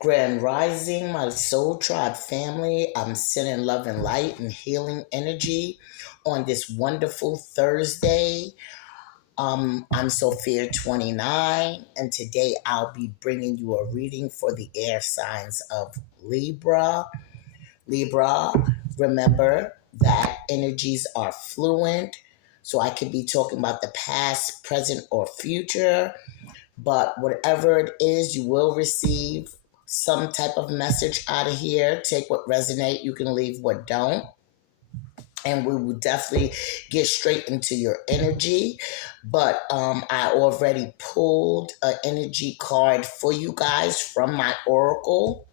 Grand Rising, my soul tribe family. I'm sending love and light and healing energy on this wonderful Thursday. I'm Sophia 29, and today I'll be bringing you a reading for the air signs of Libra. Libra, remember that energies are fluent, so I could be talking about the past, present, or future. But whatever it is, you will receive some type of message out of here. Take what resonate. You can leave what don't. And we will definitely get straight into your energy. But I already pulled an energy card for you guys from my oracle,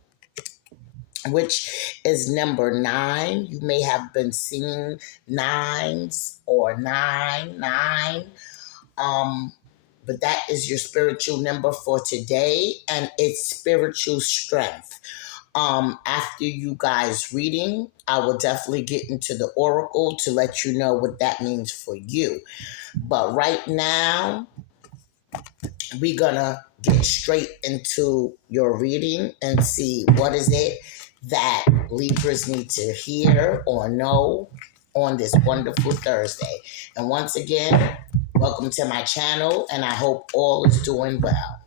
which is number 9. You may have been seeing nines or 9. Um, but that is your spiritual number for today, and it's spiritual strength. After you guys reading, I will definitely get into the oracle to let you know what that means for you. But right now, we're gonna get straight into your reading and see what is it that Libras need to hear or know on this wonderful Thursday. And once again, welcome to my channel, and I hope all is doing well.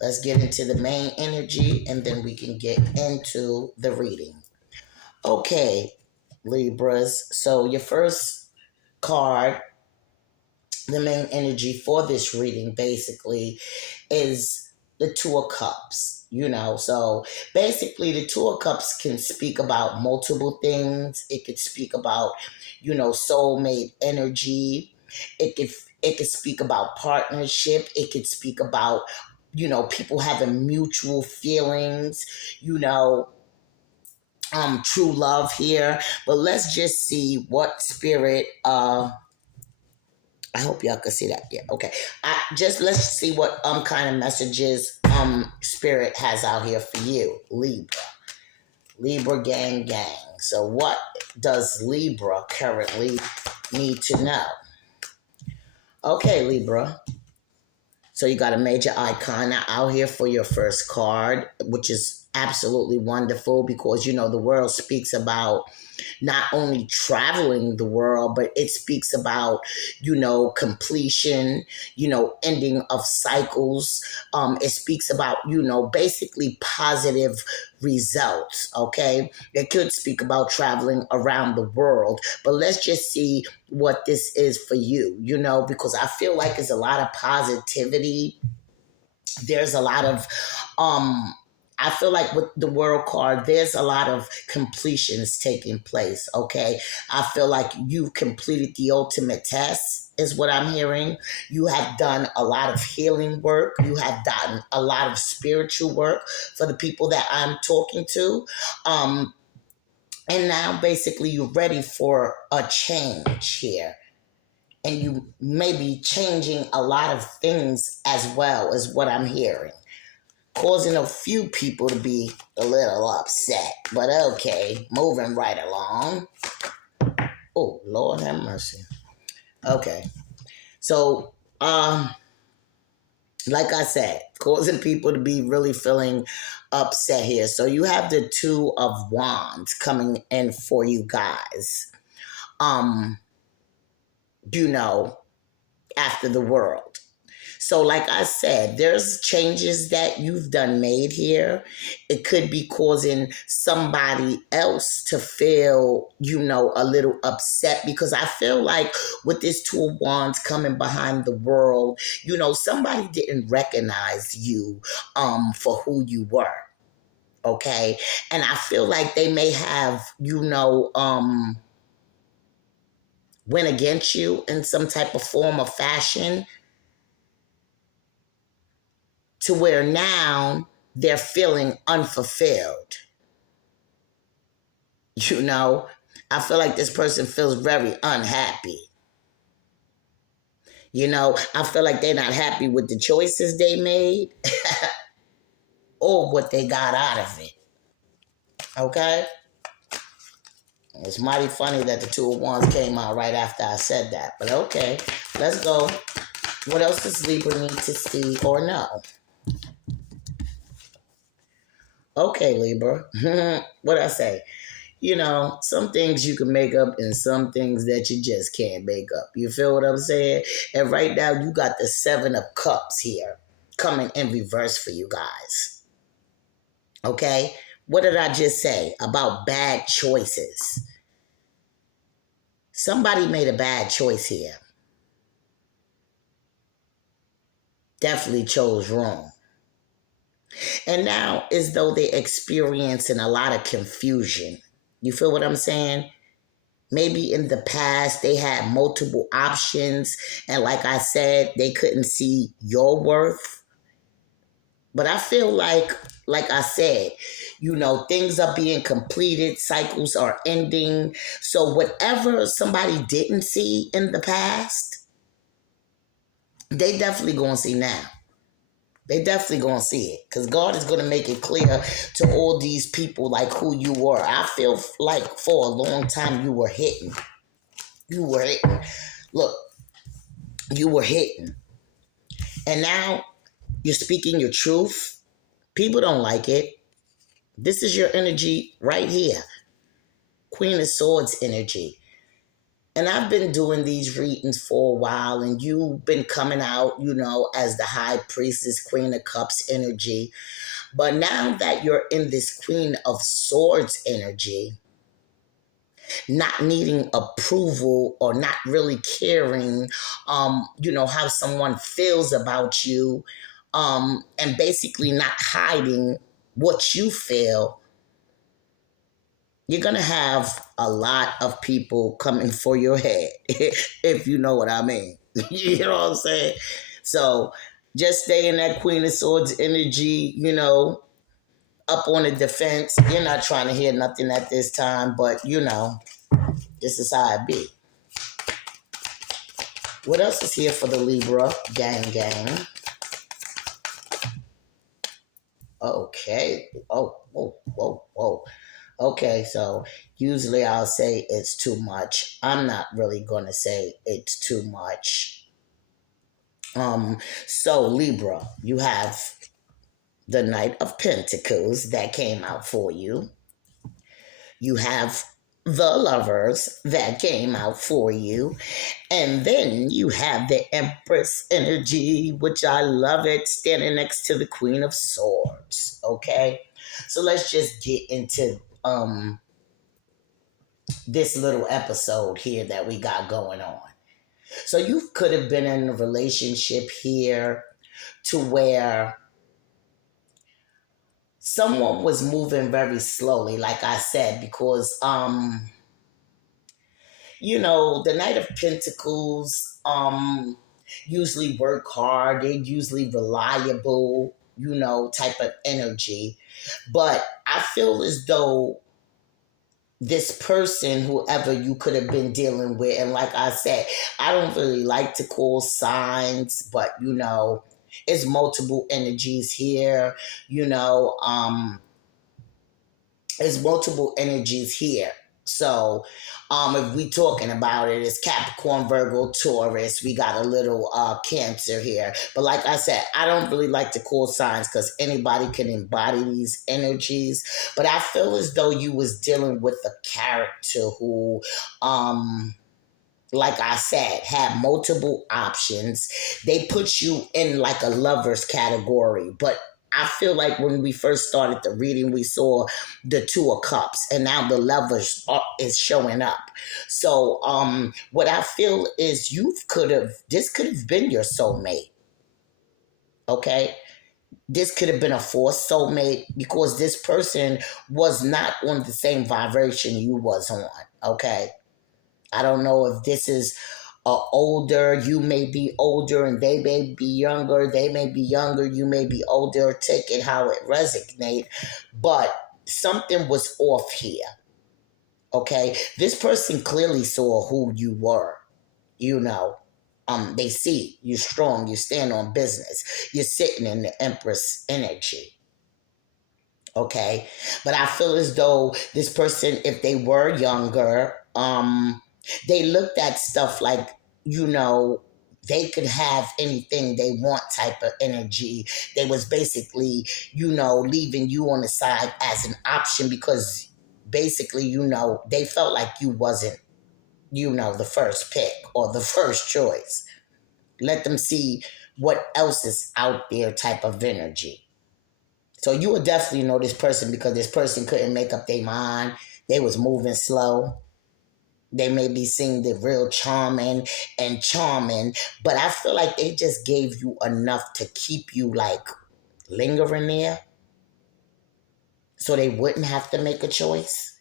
Let's get into the main energy, and then we can get into the reading. Okay, Libras. So your first card, the main energy for this reading basically is the Two of Cups. So basically the Two of Cups can speak about multiple things. It could speak about, soulmate energy. It could speak about partnership. It could speak about, people having mutual feelings, true love here. But let's just see what spirit I hope y'all can see that. Yeah, okay. Let's see what kind of messages spirit has out here for you, Libra. Libra gang gang. So what does Libra currently need to know? Okay, Libra. So you got a major icon out here for your first card, which is absolutely wonderful because the world speaks about not only traveling the world, but it speaks about, completion, ending of cycles. It speaks about, basically positive results. Okay. It could speak about traveling around the world, but let's just see what this is for you, because I feel like there's a lot of positivity. There's a lot of, I feel like with the world card, there's a lot of completions taking place. Okay. I feel like you've completed the ultimate test, is what I'm hearing. You have done a lot of healing work. You have done a lot of spiritual work for the people that I'm talking to. And now basically you're ready for a change here. And you may be changing a lot of things as well, is what I'm hearing, causing a few people to be a little upset. But okay, moving right along. Oh, Lord have mercy. Okay. So, like I said, causing people to be really feeling upset here. So you have the Two of Wands coming in for you guys. Um, after the world. So, like I said, there's changes that you've done made here. It could be causing somebody else to feel, a little upset, because I feel like with this Two of Wands coming behind the world, somebody didn't recognize you for who you were. Okay. And I feel like they may have, went against you in some type of form or fashion, to where now they're feeling unfulfilled. I feel like this person feels very unhappy. I feel like they're not happy with the choices they made or what they got out of it. Okay? It's mighty funny that the Two of Wands came out right after I said that. But okay, let's go. What else does Libra need to see or know? Okay, Libra. What I say? Some things you can make up and some things that you just can't make up. You feel what I'm saying? And right now, you got the Seven of Cups here coming in reverse for you guys. Okay? What did I just say about bad choices? Somebody made a bad choice here. Definitely chose wrong. And now, as though they're experiencing a lot of confusion. You feel what I'm saying? Maybe in the past they had multiple options, and like I said, they couldn't see your worth. But I feel like I said, things are being completed, cycles are ending. So whatever somebody didn't see in the past, they definitely gonna see now. They definitely gonna see it because God is gonna make it clear to all these people like who you were. I feel like for a long time you were hitting. You were hitting. Look, you were hitting. And now you're speaking your truth. People don't like it. This is your energy right here. Queen of Swords energy. And I've been doing these readings for a while, and you've been coming out, as the High Priestess, Queen of Cups energy. But now that you're in this Queen of Swords energy, not needing approval or not really caring, how someone feels about you, and basically not hiding what you feel, you're going to have a lot of people coming for your head, if you know what I mean. You know what I'm saying? So just stay in that Queen of Swords energy, up on the defense. You're not trying to hear nothing at this time, but this is how it be. What else is here for the Libra? Gang, gang. Okay. Oh, whoa, whoa, whoa. Okay, so usually I'll say it's too much. I'm not really going to say it's too much. So Libra, you have the Knight of Pentacles that came out for you. You have the Lovers that came out for you. And then you have the Empress energy, which I love it, standing next to the Queen of Swords. Okay? So let's just get into this little episode here that we got going on. So you could have been in a relationship here to where someone was moving very slowly, like I said, because the Knight of Pentacles usually work hard, they're usually reliable, type of energy. But I feel as though this person, whoever you could have been dealing with, and like I said, I don't really like to call signs, but it's multiple energies here, there's multiple energies here. So, if we talking about it, it's Capricorn, Virgo, Taurus. We got a little Cancer here. But like I said, I don't really like to call signs because anybody can embody these energies. But I feel as though you was dealing with a character who, like I said, had multiple options. They put you in like a lover's category, but I feel like when we first started the reading, we saw the Two of Cups, and now the lovers is showing up. So, what I feel is this could have been your soulmate. Okay, this could have been a forced soulmate because this person was not on the same vibration you was on. Okay, I don't know if this is older, you may be older and they may be younger, they may be younger, you may be older, take it how it resonates, but something was off here, okay? This person clearly saw who you were, they see you're strong, you stand on business, you're sitting in the Empress energy, okay? But I feel as though this person, if they were younger, they looked at stuff like, you know, they could have anything they want type of energy. They was basically, leaving you on the side as an option because basically, they felt like you wasn't, the first pick or the first choice. Let them see what else is out there type of energy. So you would definitely know this person because this person couldn't make up their mind. They was moving slow. They may be seeing the real charming, but I feel like they just gave you enough to keep you like lingering there so they wouldn't have to make a choice.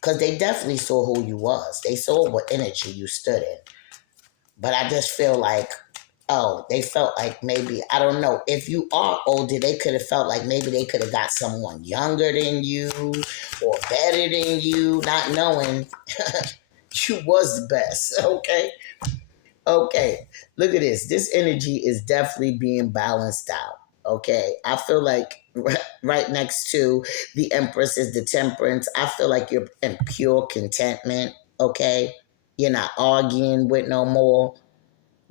Because they definitely saw who you was. They saw what energy you stood in. But I just feel like, they felt like maybe, I don't know, if you are older, they could have felt like maybe they could have got someone younger than you or better than you, not knowing you was the best. Okay. Okay. Look at this. This energy is definitely being balanced out. Okay. I feel like right next to the Empress is the Temperance. I feel like you're in pure contentment. Okay. You're not arguing with no more.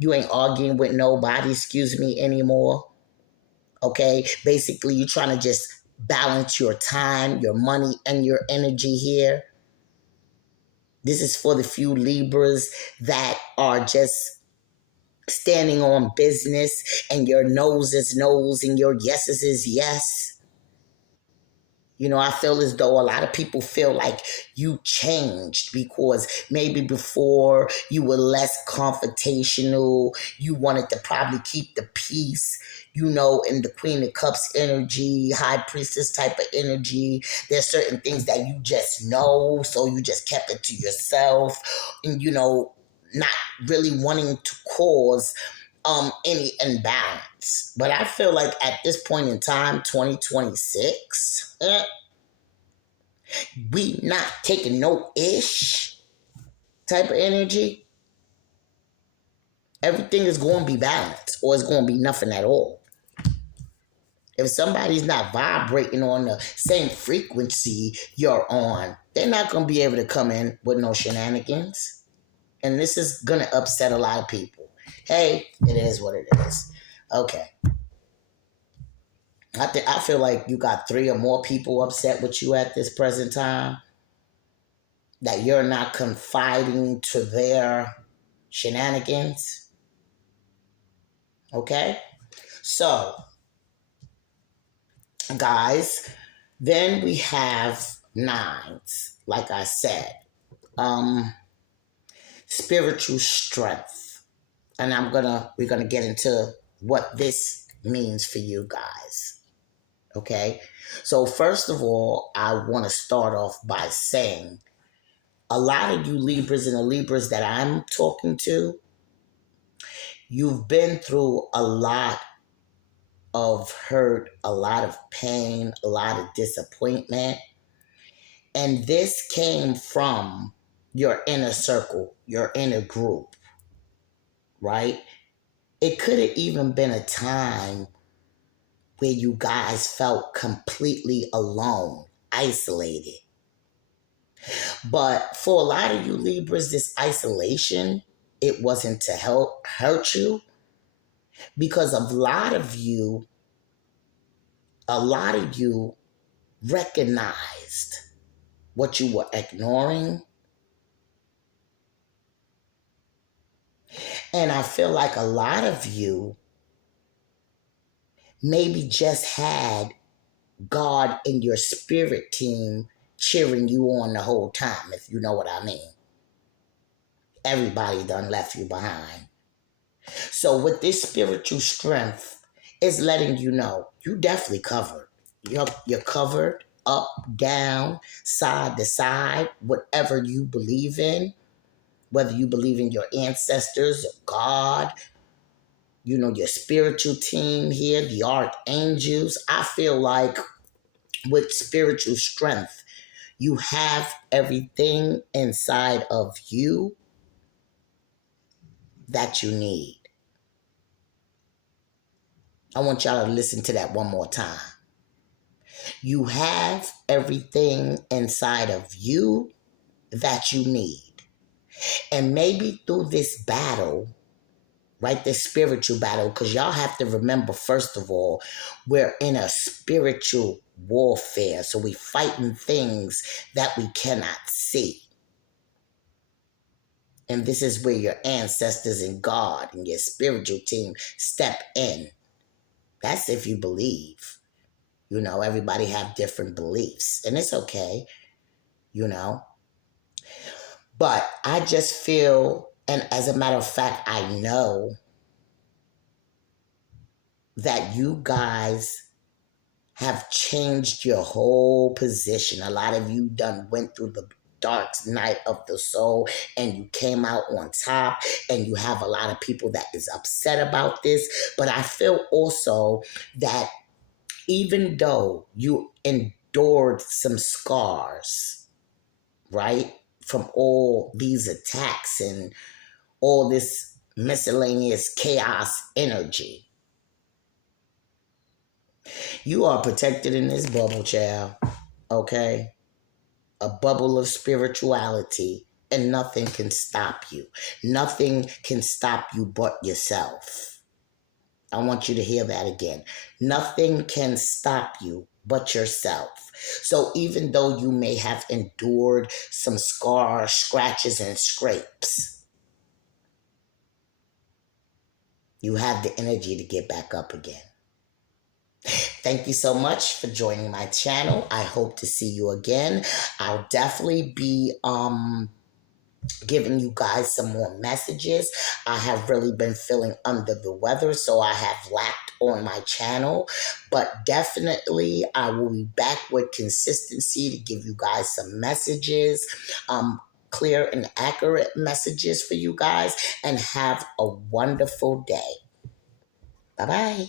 You ain't arguing with nobody, excuse me, anymore. Okay. Basically, you're trying to just balance your time, your money, and your energy here. This is for the few Libras that are just standing on business and your nose is nose and your yeses is yes. I feel as though a lot of people feel like you changed because maybe before you were less confrontational. You wanted to probably keep the peace, in the Queen of Cups energy, High Priestess type of energy. There's certain things that you just know, so you just kept it to yourself and, not really wanting to cause any imbalance. But I feel like at this point in time, 2026, we not taking no ish type of energy. Everything is going to be balanced or it's going to be nothing at all. If somebody's not vibrating on the same frequency you're on, they're not going to be able to come in with no shenanigans. And this is going to upset a lot of people. Hey, it is what it is. Okay. I feel like you got 3 or more people upset with you at this present time. That you're not confiding to their shenanigans. Okay? So, guys, then we have 9s, like I said. Spiritual strength. And we're gonna get into what this means for you guys. Okay? So first of all, I want to start off by saying a lot of you Libras and the Libras that I'm talking to, you've been through a lot of hurt, a lot of pain, a lot of disappointment. And this came from your inner circle, your inner group, right? It could have even been a time where you guys felt completely alone, isolated. But for a lot of you Libras, this isolation, it wasn't to hurt you because a lot of you recognized what you were ignoring. And I feel like a lot of you maybe just had God in your spirit team cheering you on the whole time, if you know what I mean. Everybody done left you behind. So with this spiritual strength, it's letting you know you definitely covered. You're covered up, down, side to side, whatever you believe in, whether you believe in your ancestors, God, your spiritual team here, the archangels. I feel like with spiritual strength, you have everything inside of you that you need. I want y'all to listen to that one more time. You have everything inside of you that you need. And maybe through this battle, right? This spiritual battle, because y'all have to remember, first of all, we're in a spiritual warfare. So we fighting things that we cannot see. And this is where your ancestors and God and your spiritual team step in. That's if you believe. You know, everybody have different beliefs, and it's okay, you know. But I just feel, and as a matter of fact, I know that you guys have changed your whole position. A lot of you done went through the dark night of the soul and you came out on top, and you have a lot of people that is upset about this. But I feel also that even though you endured some scars, right, from all these attacks and all this miscellaneous chaos energy, you are protected in this bubble, child. Okay? A bubble of spirituality, and nothing can stop you. Nothing can stop you but yourself. I want you to hear that again. Nothing can stop you but yourself. So even though you may have endured some scars, scratches, and scrapes, you have the energy to get back up again. Thank you so much for joining my channel. I hope to see you again. I'll definitely be giving you guys some more messages. I have really been feeling under the weather, so I have lacked on my channel, but definitely I will be back with consistency to give you guys some messages, clear and accurate messages for you guys, and have a wonderful day. Bye bye.